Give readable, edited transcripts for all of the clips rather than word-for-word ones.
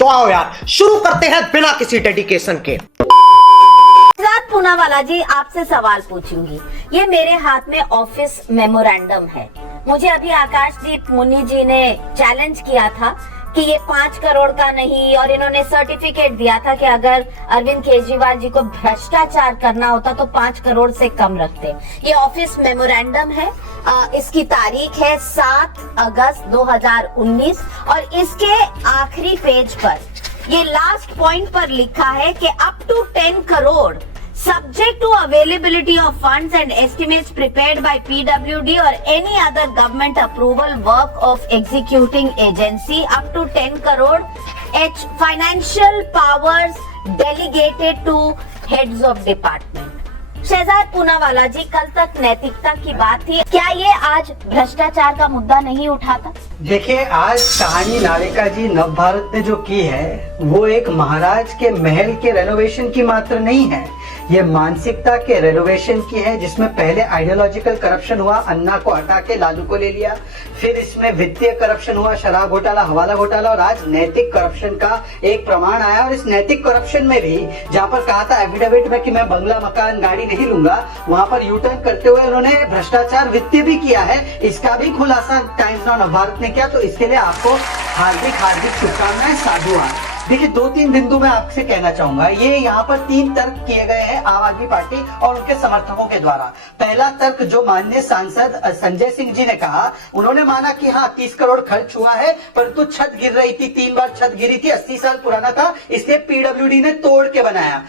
तो आओ यार शुरू करते हैं बिना किसी डेडिकेशन के। पूनावाला जी, आपसे सवाल पूछूंगी। ये मेरे हाथ में ऑफिस मेमोरेंडम है। मुझे अभी आकाशदीप मुनि जी ने चैलेंज किया था कि ये 5 करोड़ का नहीं, और इन्होंने सर्टिफिकेट दिया था कि अगर अरविंद केजरीवाल जी को भ्रष्टाचार करना होता तो 5 करोड़ से कम रखते। ये ऑफिस मेमोरेंडम है, इसकी तारीख है 7 अगस्त 2019 और इसके आखिरी पेज पर ये लास्ट पॉइंट पर लिखा है कि up to 10 crore subject to availability of funds and estimates prepared by PWD or any other government approval work of executing agency up to 10 crore H financial powers delegated to heads of department। Shehzad Poonawalla ji, कल तक नैतिकता की बात थी, क्या ये आज भ्रष्टाचार का मुद्दा नहीं उठाता? देखिए, आज कहानी नाविका जी नव भारत ने जो की है वो एक महाराज के महल के रेनोवेशन की मात्र नहीं है, ये मानसिकता के रेनोवेशन की है, जिसमें पहले आइडियोलॉजिकल करप्शन हुआ, अन्ना को हटा के लालू को ले लिया, फिर इसमें वित्तीय करप्शन हुआ, शराब घोटाला, हवाला घोटाला, और आज नैतिक करप्शन का एक प्रमाण आया। और इस नैतिक करप्शन में भी जहाँ पर कहा था एफिडेविट में कि मैं बंगला, मकान, गाड़ी नहीं लूंगा, वहां पर यू टर्न करते हुए उन्होंने भ्रष्टाचार वित्तीय भी किया है। इसका भी खुलासा टाइम्स नाउ नव भारत ने किया, तो इसके लिए आपको हार्दिक हार्दिक शुभकामनाएं, साधुवाद। देखिए, 2-3 बिंदु मैं आपसे कहना चाहूंगा। ये यहाँ पर 3 तर्क किए गए हैं आम आदमी पार्टी और उनके समर्थकों के द्वारा। पहला तर्क जो माननीय सांसद संजय सिंह जी ने कहा, उन्होंने माना कि हाँ 30 करोड़ खर्च हुआ है, परंतु छत गिर रही थी, 3 बार छत गिरी थी, 80 साल पुराना था, इसलिए पीडब्ल्यूडी ने तोड़ के बनाया।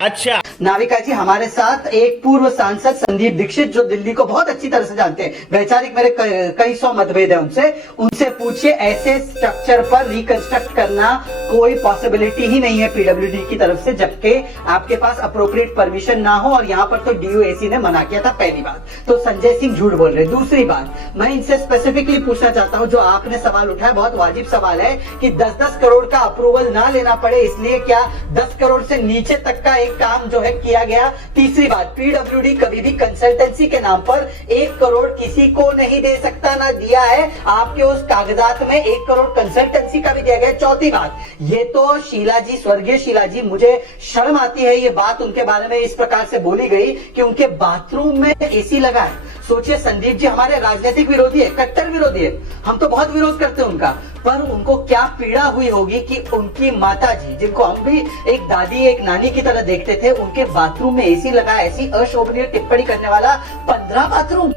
अच्छा नाविका जी, हमारे साथ एक पूर्व सांसद संदीप दीक्षित, जो दिल्ली को बहुत अच्छी तरह से जानते हैं, वैचारिक मेरे कई सौ मतभेद है उनसे पूछिए, ऐसे स्ट्रक्चर पर रिकंस्ट्रक्ट करना कोई पॉसिबिलिटी ही नहीं है पीडब्ल्यूडी की तरफ से, जबकि आपके पास अप्रोप्रिएट परमिशन ना हो, और यहाँ पर तो डीयूएसी ने मना किया था। पहली बात तो संजय सिंह झूठ बोल रहे। दूसरी बात, मैं इनसे स्पेसिफिकली पूछना चाहता हूँ, जो आपने सवाल उठाया बहुत वाजिब सवाल है कि 10-10 करोड़ का अप्रूवल ना लेना पड़े, इसलिए क्या 10 करोड़ से नीचे तक का काम जो है किया गया। तीसरी बात, पीडब्ल्यूडी कभी भी कंसल्टेंसी के नाम पर 1 करोड़ किसी को नहीं दे सकता, ना दिया है। आपके उस कागजात में 1 करोड़ कंसल्टेंसी का भी दिया गया। चौथी बात, ये तो शीला जी, स्वर्गीय शीला जी, मुझे शर्म आती है ये बात उनके बारे में इस प्रकार से बोली गई कि उनके बाथरूम में एसी लगा है। सोचिए, संदीप जी हमारे राजनीतिक विरोधी है, कट्टर विरोधी है, हम तो बहुत विरोध करते हैं उनका, पर उनको क्या पीड़ा हुई होगी कि उनकी माता जी, जिनको हम भी एक दादी, एक नानी की तरह देखते थे, उनके बाथरूम में एसी लगा। ऐसी अशोभनीय टिप्पणी करने वाला 15 बाथरूम।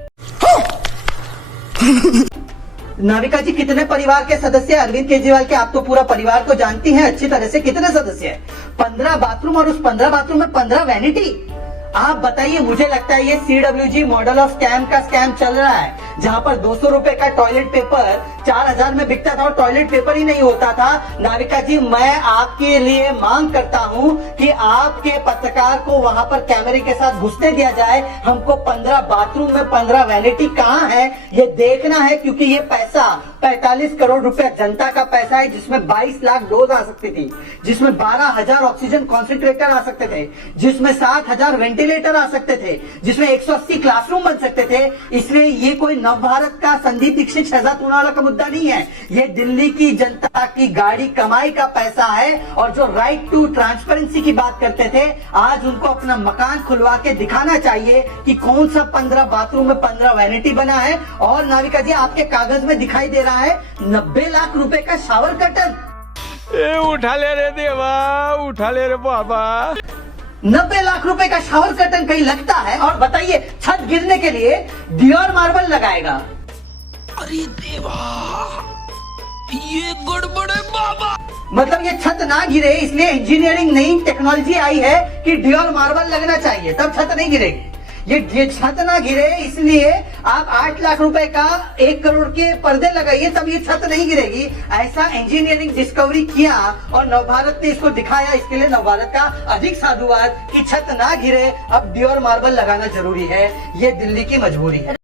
नाविका जी, कितने परिवार के सदस्य अरविंद केजरीवाल के? आप तो पूरा परिवार को जानती हैं अच्छी तरह से, कितने सदस्य हैं? 15 बाथरूम, और उस 15 बाथरूम में 15 वैनिटी। आप बताइए, मुझे लगता है ये CWG मॉडल ऑफ स्कैम का स्कैम चल रहा है, जहां पर 200 रुपए का टॉयलेट पेपर 4000 में बिकता था और टॉयलेट पेपर ही नहीं होता था। नाविका जी, मैं आपके लिए मांग करता हूं कि आपके पत्रकार को वहां पर कैमरे के साथ घुसने दिया जाए। हमको 15 बाथरूम में 15 वैनिटी कहां है ये देखना है, क्योंकि ये पैसा 45 करोड़ रुपए जनता का पैसा है, जिसमें 22 लाख डोज आ सकती थी, जिसमें 12,000 ऑक्सीजन कॉन्सेंट्रेटर आ सकते थे, जिसमें 7,000 वेंटिलेटर आ सकते थे, जिसमें 180 क्लासरूम बन सकते थे। इसलिए ये कोई नव भारत का संदीप दीक्षित, शहजाद पूनावाला का मुद्दा नहीं है, ये दिल्ली की जनता की गाड़ी कमाई का पैसा है। और जो राइट टू ट्रांसपेरेंसी की बात करते थे, आज उनको अपना मकान खुलवा के दिखाना चाहिए कि कौन सा 15 बाथरूम में 15 वैनिटी बना है। और नाविका जी, आपके कागज में दिखाई दे रहा है 90 लाख रुपए का शावर कर्टन। उठा ले रे देवा, उठा ले रे बाबा। 90 लाख रुपए का शावर कर्टन कहीं लगता है? और बताइए, छत गिरने के लिए डियोर मार्बल लगाएगा। अरे देवा, ये गड़बड़ है बाबा। मतलब ये छत ना गिरे इसलिए इंजीनियरिंग नई टेक्नोलॉजी आई है कि डियोर मार्बल लगना चाहिए, तब छत नहीं गिरेगी। ये छत ना गिरे इसलिए आप 8 लाख रुपए का 1 करोड़ के पर्दे लगाइए, तब ये छत नहीं गिरेगी। ऐसा इंजीनियरिंग डिस्कवरी किया और नव भारत ने इसको दिखाया। इसके लिए नव भारत का अधिक साधुवाद कि छत ना गिरे, अब डियोर मार्बल लगाना जरूरी है, ये दिल्ली की मजबूरी है।